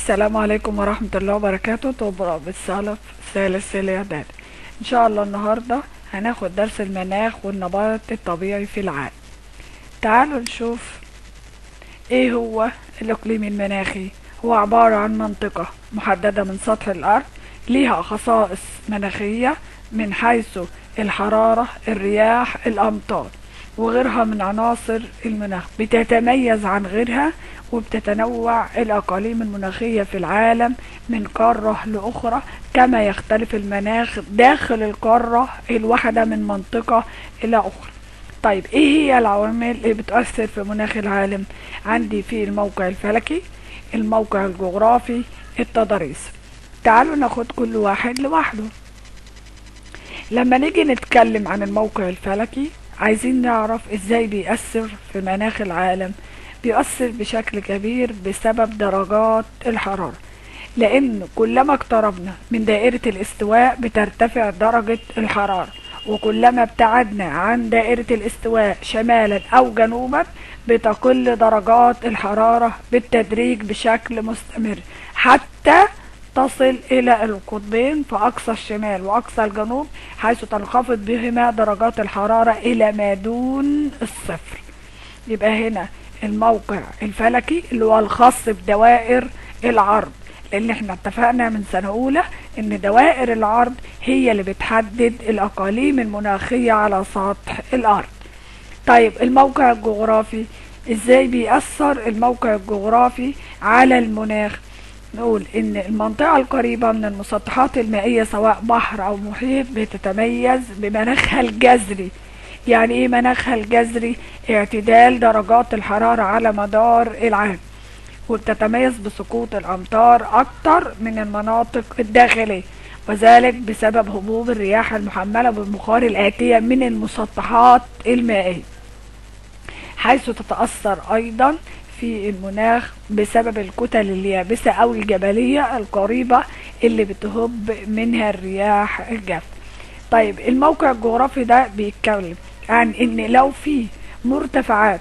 السلام عليكم ورحمة الله وبركاته. طب بالصالة ثالث الإعداد. إن شاء الله النهاردة هناخد درس المناخ والنبات الطبيعي في العالم. تعالوا نشوف إيه هو الإقليم المناخي. هو عبارة عن منطقة محددة من سطح الأرض ليها خصائص مناخية من حيث الحرارة، الرياح، الأمطار وغيرها من عناصر المناخ، بتتميز عن غيرها وبتتنوع الأقاليم المناخية في العالم من قارة لأخرى، كما يختلف المناخ داخل القارة الواحدة من منطقة إلى أخرى. طيب إيه هي العوامل اللي بتؤثر في مناخ العالم؟ عندي في الموقع الفلكي، الموقع الجغرافي، التضاريس. تعالوا ناخد كل واحد لوحده. لما نيجي نتكلم عن الموقع الفلكي، عايزين نعرف ازاي بيأثر في مناخ العالم. بيؤثر بشكل كبير بسبب درجات الحرارة، لأن كلما اقتربنا من دائرة الاستواء بترتفع درجة الحرارة، وكلما ابتعدنا عن دائرة الاستواء شمالا أو جنوبا بتقل درجات الحرارة بالتدريج بشكل مستمر حتى تصل إلى القطبين في أقصى الشمال وأقصى الجنوب، حيث تنخفض بهما درجات الحرارة إلى ما دون الصفر. يبقى هنا الموقع الفلكي اللي هو الخاص بدوائر العرض، لأن احنا اتفقنا من سنة أولى إن دوائر العرض هي اللي بتحدد الأقاليم المناخية على سطح الأرض. طيب الموقع الجغرافي، ازاي بيأثر الموقع الجغرافي على المناخ؟ نقول ان المنطقة القريبة من المسطحات المائية سواء بحر او محيط بتتميز بمناخها الجذري. يعني ايه مناخها الجذري؟ اعتدال درجات الحرارة على مدار العام، وبتتميز بسقوط الامطار اكتر من المناطق الداخلية، وذلك بسبب هبوب الرياح المحملة بالبخار الآتية من المسطحات المائية، حيث تتأثر أيضا في المناخ بسبب الكتل اليابسة أو الجبلية القريبة اللي بتهب منها الرياح الجافة. طيب الموقع الجغرافي ده بيتكلم عن إن لو في مرتفعات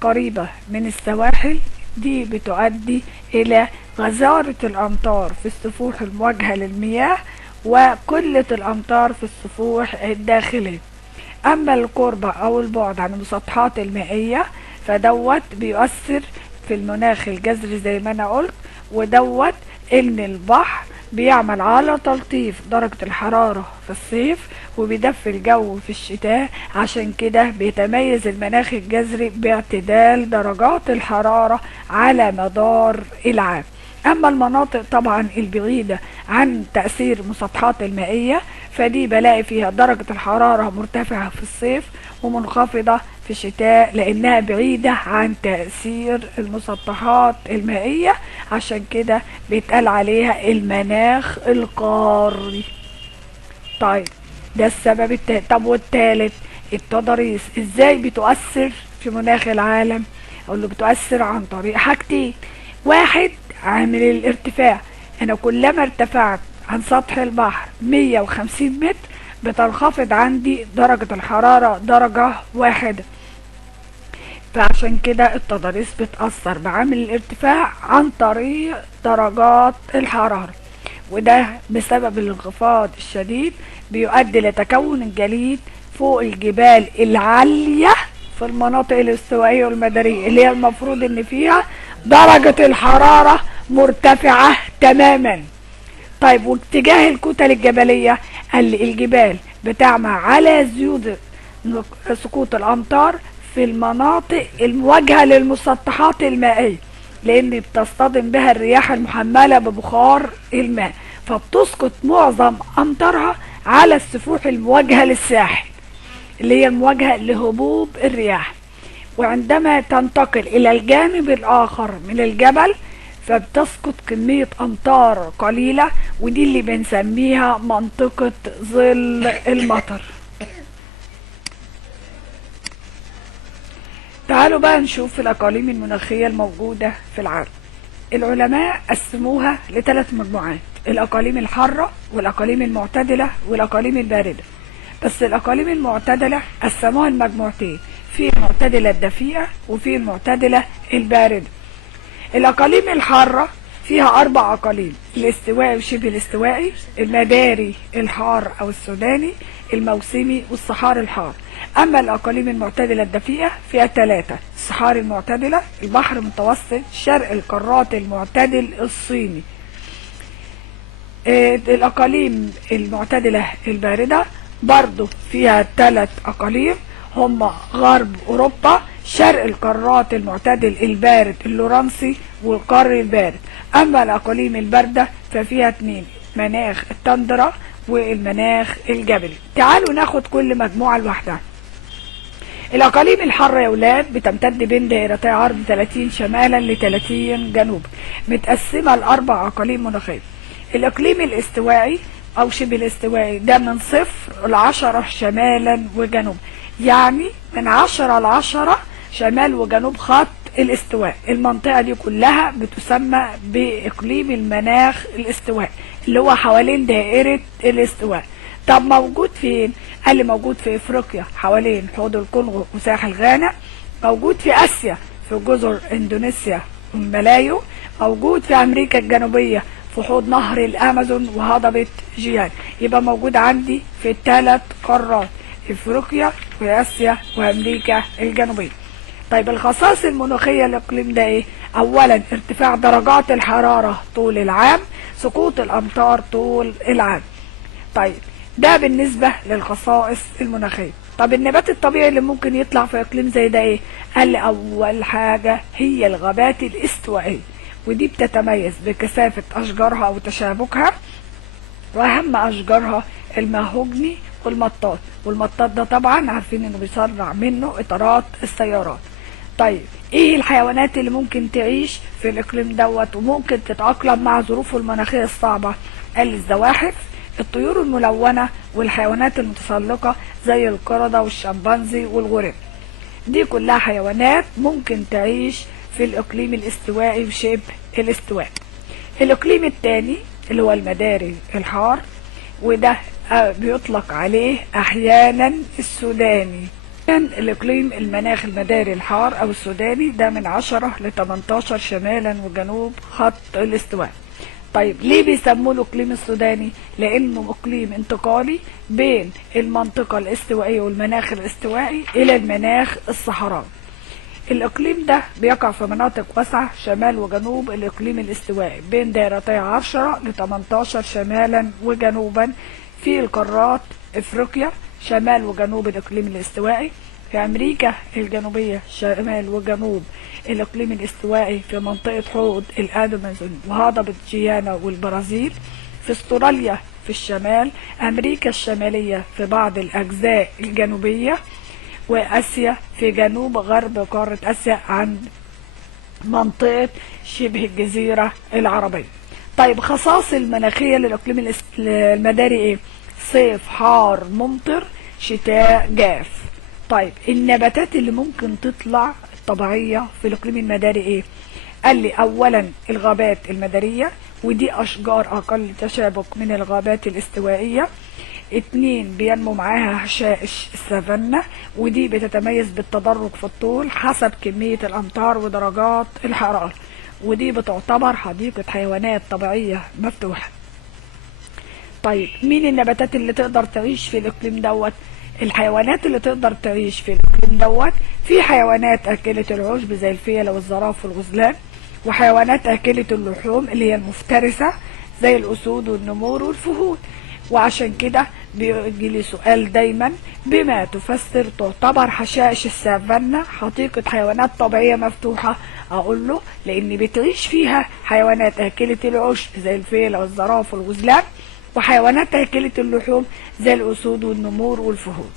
قريبة من السواحل، دي بتؤدي إلى غزارة الأمطار في السفوح المواجهة للمياه وقلة الأمطار في السفوح الداخلية. أما القرب أو البعد عن المسطحات المائية فدوت بيؤثر في المناخ الجذري زي ما أنا قلت، ودوت إن البحر بيعمل على تلطيف درجة الحرارة في الصيف وبيدفي الجو في الشتاء، عشان كده بيتميز المناخ الجذري باعتدال درجات الحرارة على مدار العام. أما المناطق طبعا البعيدة عن تأثير المسطحات المائية فدي بلاقي فيها درجة الحرارة مرتفعة في الصيف ومنخفضة في الشتاء، لأنها بعيدة عن تأثير المسطحات المائية، عشان كده بيتقال عليها المناخ القاري. طيب ده السبب التالت. طب والتالت التضاريس، ازاي بتؤثر في مناخ العالم؟ اقول له بتؤثر عن طريق حاجتين. واحد، عامل الارتفاع. انا كلما ارتفعت عن سطح البحر 150 متر بتنخفض عندي درجة الحرارة درجة واحدة، فعشان كده التضاريس بتأثر بعامل الارتفاع عن طريق درجات الحرارة، وده بسبب الانخفاض الشديد بيؤدي لتكون الجليد فوق الجبال العالية في المناطق الاستوائية والمدارية اللي هي المفروض ان فيها درجة الحرارة مرتفعة تماما. طيب واتجاه الكتل الجبلية، قال الجبال بتعمل على زيادة سقوط الأمطار في المناطق المواجهة للمسطحات المائية، لأن بتصطدم بها الرياح المحملة ببخار الماء، فبتسقط معظم أمطارها على السفوح المواجهة للساحل اللي هي المواجهة لهبوب الرياح. وعندما تنتقل إلى الجانب الآخر من الجبل فبتسقط كمية أمطار قليلة، ودي اللي بنسميها منطقة ظل المطر. تعالوا بقى نشوف الأقاليم المناخية الموجودة في العالم. العلماء قسموها لثلاث مجموعات: الأقاليم الحارة والأقاليم المعتدلة والأقاليم الباردة. بس الأقاليم المعتدلة قسموها لمجموعتين، في المعتدلة الدفيئة وفي المعتدلة الباردة. الأقاليم الحارة فيها 4 أقاليم: الاستوائي وشبه الاستوائي، المداري الحار أو السوداني، الموسمي، والصحاري الحار. أما الأقاليم المعتدلة الدفيئة فيها 3: الصحاري المعتدلة، البحر المتوسط، شرق القارات المعتدل الصيني. الأقاليم المعتدلة الباردة برضو فيها 3 أقاليم، هم غرب أوروبا، شرق القارات المعتدل البارد اللورنسي، والقاري البارد. أما الأقاليم الباردة ففيها 2: مناخ التندرة والمناخ الجبلي. تعالوا ناخد كل مجموعة لوحدها. الأقاليم الحارة يا ولاد بتمتد بين دائرتي عرض 30 شمالا ل 30 جنوبا، متقسمة ل4 أقاليم مناخية. الإقليم الاستوائي أو شبه الاستوائي ده من 0 ل 10 شمالا وجنوبا، يعني من 10 ل 10 شمال وجنوب خط الاستواء. المنطقة دي كلها بتسمى بإقليم المناخ الاستوائي اللي هو حوالين دائرة الاستواء. طب موجود فين؟ قال لي موجود في افريقيا حوالين حوض الكونغو وساحل غانا، موجود في اسيا في جزر اندونيسيا والملايو، موجود في امريكا الجنوبية في حوض نهر الامازون وهضبة جيان. يبقى موجود عندي في ال3 قارات: افريقيا واسيا وامريكا الجنوبية. طيب الخصائص المناخية للاقليم ده ايه؟ اولا ارتفاع درجات الحرارة طول العام، سقوط الامطار طول العام. طيب ده بالنسبة للخصائص المناخية. طب النبات الطبيعي اللي ممكن يطلع في اقليم زي ده ايه؟ قال لي اول حاجة هي الغابات الاستوائية، ودي بتتميز بكثافة اشجارها او تشابكها، واهم اشجارها المهوجني والمطاط. والمطاط ده طبعا عارفين انه بيسرع منه اطارات السيارات. طيب ايه الحيوانات اللي ممكن تعيش في الاقليم دوت وممكن تتأقلم مع ظروفه المناخية الصعبة؟ قال لي الزواحف، الطيور الملونة، والحيوانات المتسلقة زي القردة والشمبانزي والغوريلا. دي كلها حيوانات ممكن تعيش في الإقليم الاستوائي وشبه الاستواء. الإقليم الثاني اللي هو المداري الحار، وده بيطلق عليه أحيانا السوداني. الإقليم المناخ المداري الحار أو السوداني ده من 10 ل 18 شمالا وجنوب خط الاستواء. طيب ليه بيسموه الاقليم السوداني؟ لانه اقليم انتقالي بين المنطقة الاستوائية والمناخ الاستوائي الى المناخ الصحراوي. الاقليم ده بيقع في مناطق واسعة شمال وجنوب الاقليم الاستوائي بين دائرتي 10 ل 18 شمالا وجنوبا في القارات: افريقيا شمال وجنوب الاقليم الاستوائي، في امريكا الجنوبية شمال وجنوب الاقليم الاستوائي في منطقة حوض الامازون وهضبة جيانا والبرازيل، في استراليا في الشمال، امريكا الشمالية في بعض الاجزاء الجنوبية، واسيا في جنوب غرب قارة اسيا عند منطقة شبه الجزيرة العربية. طيب خصائص المناخية للاقليم المداري ايه؟ صيف حار ممطر، شتاء جاف. طيب النباتات اللي ممكن تطلع طبيعية في الاقليم المداري ايه؟ قال لي اولا الغابات المدارية، ودي اشجار اقل تشابك من الغابات الاستوائية. 2 بينمو معاها حشائش السافانا، ودي بتتميز بالتدرج في الطول حسب كمية الامطار ودرجات الحرارة، ودي بتعتبر حديقة حيوانات طبيعية مفتوحة. طيب مين النباتات اللي تقدر تعيش في الاقليم دوت؟ الحيوانات اللي تقدر تعيش في الاقليم دوت: في حيوانات اكلة العشب زي الفيلة والزراف والغزلان، وحيوانات اكلة اللحوم اللي هي المفترسة زي الاسود والنمور والفهود. وعشان كده بيجي لي سؤال دايما: بما تفسر تعتبر حشائش السافانا حديقة حيوانات طبيعية مفتوحة؟ اقول له لان بتعيش فيها حيوانات اكلة العشب زي الفيلة والزراف والغزلان، وحيوانات اكلة اللحوم زي الاسود والنمور والفهود.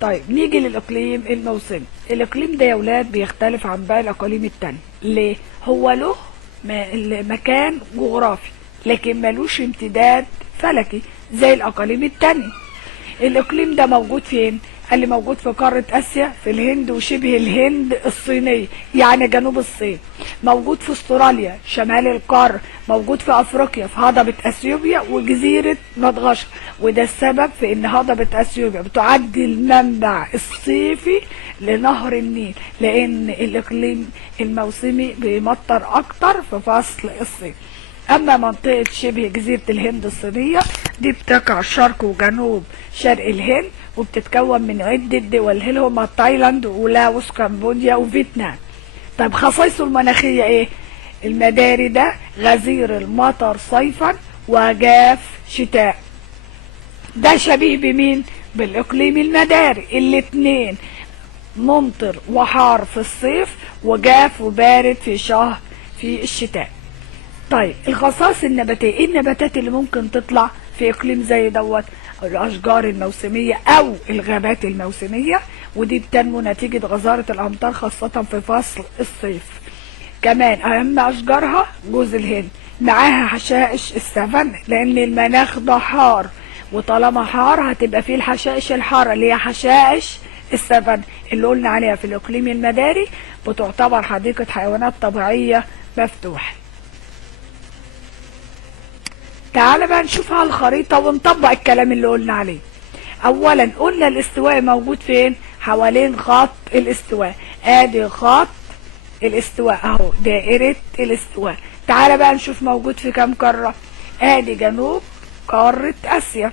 طيب نيجي للاقليم الموسمي. الاقليم ده يا ولاد بيختلف عن باقي الاقاليم التانية. ليه؟ هو له مكان جغرافي لكن ملوش امتداد فلكي زي الاقاليم التانية. الاقليم ده موجود فين؟ قال لي موجود في قارة اسيا، في الهند وشبه الهند الصينية يعني جنوب الصين، موجود في استراليا شمال القارة، موجود في افريقيا في هضبة اثيوبيا وجزيرة مدغشقر. وده السبب في ان هضبة اثيوبيا بتعد المنبع الصيفي لنهر النيل، لان الاقليم الموسمي بيمطر اكتر في فصل الصيف. اما منطقة شبه جزيرة الهند الصينية دي بتقع شرق وجنوب شرق الهند، وبتتكون من عدة دول اللي هما تايلاند ولاوس كمبوديا وفيتنام. طيب خصائصه المناخية ايه؟ المداري ده غزير المطر صيفا وجاف شتاء. ده شبيه بمين؟ بالاقليم المداري، الاتنين ممطر وحار في الصيف وجاف وبارد في الشتاء. طيب الخصائص النباتية، ايه النباتات اللي ممكن تطلع في اقليم زي دوت؟ الاشجار الموسمية او الغابات الموسمية، ودي بتنمو نتيجة غزارة الامطار خاصة في فصل الصيف. كمان اهم اشجارها جوز الهند، معاها حشائش السافانا لان المناخ ده حار، وطالما حار هتبقى فيه الحشائش الحارة اللي هي حشائش السافانا اللي قلنا عليها في الاقليم المداري بتعتبر حديقة حيوانات طبيعية مفتوحة. تعال بقى نشوف على الخريطة ونطبق الكلام اللي قلنا عليه. اولا قلنا الاستواء موجود فين؟ حوالين خط الاستواء، ادي خط الاستواء اهو دائرة الاستواء. تعال بقى نشوف موجود في كام قارة. ادي جنوب قارة اسيا،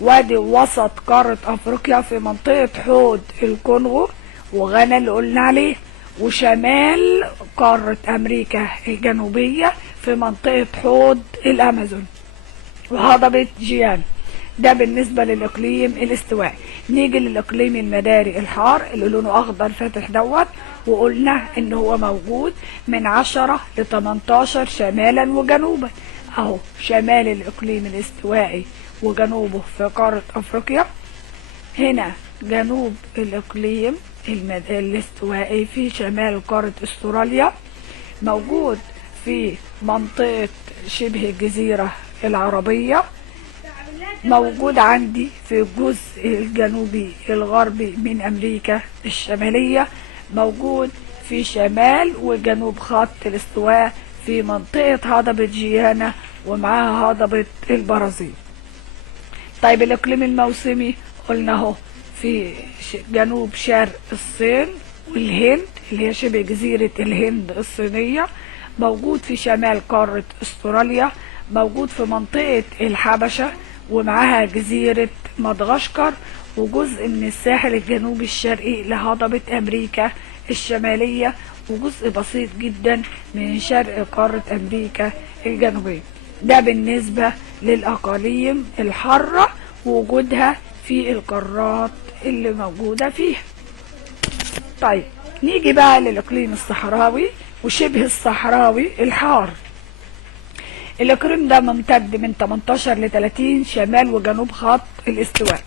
وادي وسط قارة افريقيا في منطقة حوض الكونغو وغانا اللي قلنا عليه، وشمال قارة امريكا الجنوبية في منطقة حوض الامازون وهضبة جيان. ده بالنسبة للاقليم الاستوائي. نيجي للاقليم المداري الحار اللي لونه اخضر فاتح دوت، وقلنا ان هو موجود من 10 ل 18 شمالا وجنوبا. اهو شمال الاقليم الاستوائي وجنوبه في قارة افريقيا. هنا جنوب الاقليم الاستوائي في شمال قارة استراليا، موجود في منطقة شبه الجزيرة العربية، موجود عندي في الجزء الجنوبي الغربي من امريكا الشمالية، موجود في شمال وجنوب خط الاستواء في منطقة هضبة جيانا ومعاها هضبة البرازيل. طيب الاقليم الموسمي قلنا اهو في جنوب شرق الصين والهند اللي هي شبه جزيرة الهند الصينية، موجود في شمال قارة استراليا، موجود في منطقة الحبشة ومعاها جزيرة مدغشقر وجزء من الساحل الجنوبي الشرقي لهضبة أمريكا الشمالية وجزء بسيط جدا من شرق قارة أمريكا الجنوبية. ده بالنسبة للأقاليم الحارة ووجودها في القارات اللي موجودة فيها. طيب نيجي بقى للإقليم الصحراوي وشبه الصحراوي الحار. الإقليم ده ممتد من 18 ل 30 شمال وجنوب خط الاستواء.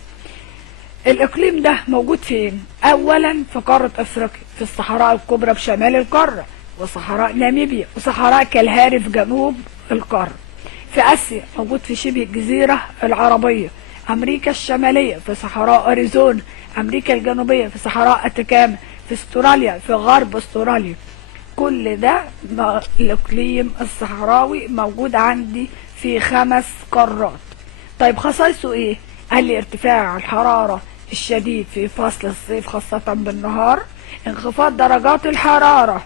الإقليم ده موجود فين؟ أولا في قارة أفريقيا في الصحراء الكبرى بشمال القارة، وصحراء ناميبيا، وصحراء كالهاري في جنوب القارة. في آسيا موجود في شبه الجزيرة العربية، أمريكا الشمالية في صحراء أريزونا، أمريكا الجنوبية في صحراء أتاكاما، في استراليا في غرب استراليا. كل ده الإقليم الصحراوي موجود عندي في 5 قارات. طيب خصائصه ايه؟ قال لي ارتفاع الحرارة الشديد في فصل الصيف خاصة بالنهار، انخفاض درجات الحرارة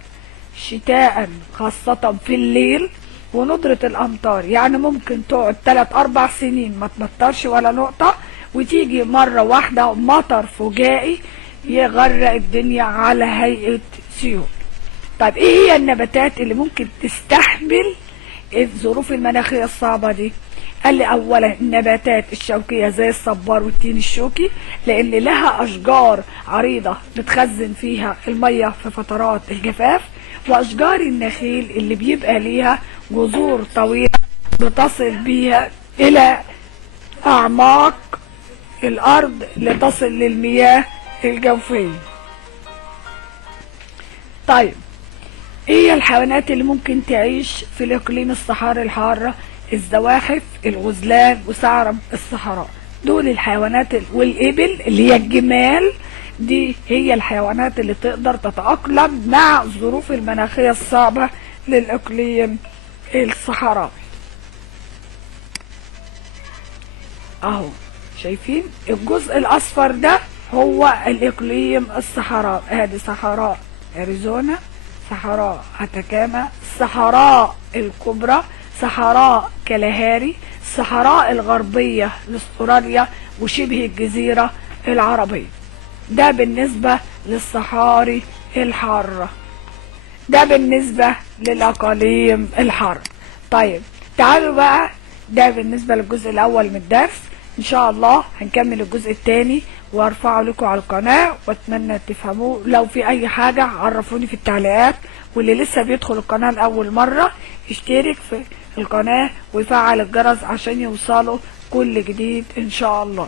شتاء خاصة في الليل، وندرة الأمطار يعني ممكن تقعد 3-4 سنين ما تمطرش ولا نقطة، وتيجي مرة واحدة مطر فجائي يغرق الدنيا على هيئة سيول. طيب ايه هي النباتات اللي ممكن تستحمل الظروف المناخية الصعبة دي؟ قال لي اولا النباتات الشوكية زي الصبار والتين الشوكي لان لها اشجار عريضة بتخزن فيها المية في فترات الجفاف، واشجار النخيل اللي بيبقى ليها جذور طويلة بتصل بيها الى اعماق الارض لتصل للمياه الجوفية. طيب ايه الحيوانات اللي ممكن تعيش في الاقليم الصحاري الحارة؟ الزواحف، الغزلان، وثعرب الصحراء. دول الحيوانات والإبل اللي هي الجمال، دي هي الحيوانات اللي تقدر تتأقلم مع الظروف المناخية الصعبة للإقليم الصحراوي. اهو شايفين الجزء الاصفر ده هو الاقليم الصحراوي. ادي صحراء اريزونا، صحراء اتاكاما، الصحراء الكبرى، صحراء كالهاري، الصحراء الغربية لاستراليا وشبه الجزيرة العربية. ده بالنسبة للصحاري الحارة، ده بالنسبة للأقاليم الحارة. طيب تعالوا بقى، ده بالنسبة للجزء الأول من الدرس. إن شاء الله هنكمل الجزء الثاني وارفعه لكم على القناة، واتمنى تفهموه. لو في أي حاجة عرفوني في التعليقات، واللي لسه بيدخل القناة لأول مرة يشترك في القناة ويفعل الجرس عشان يوصله كل جديد إن شاء الله.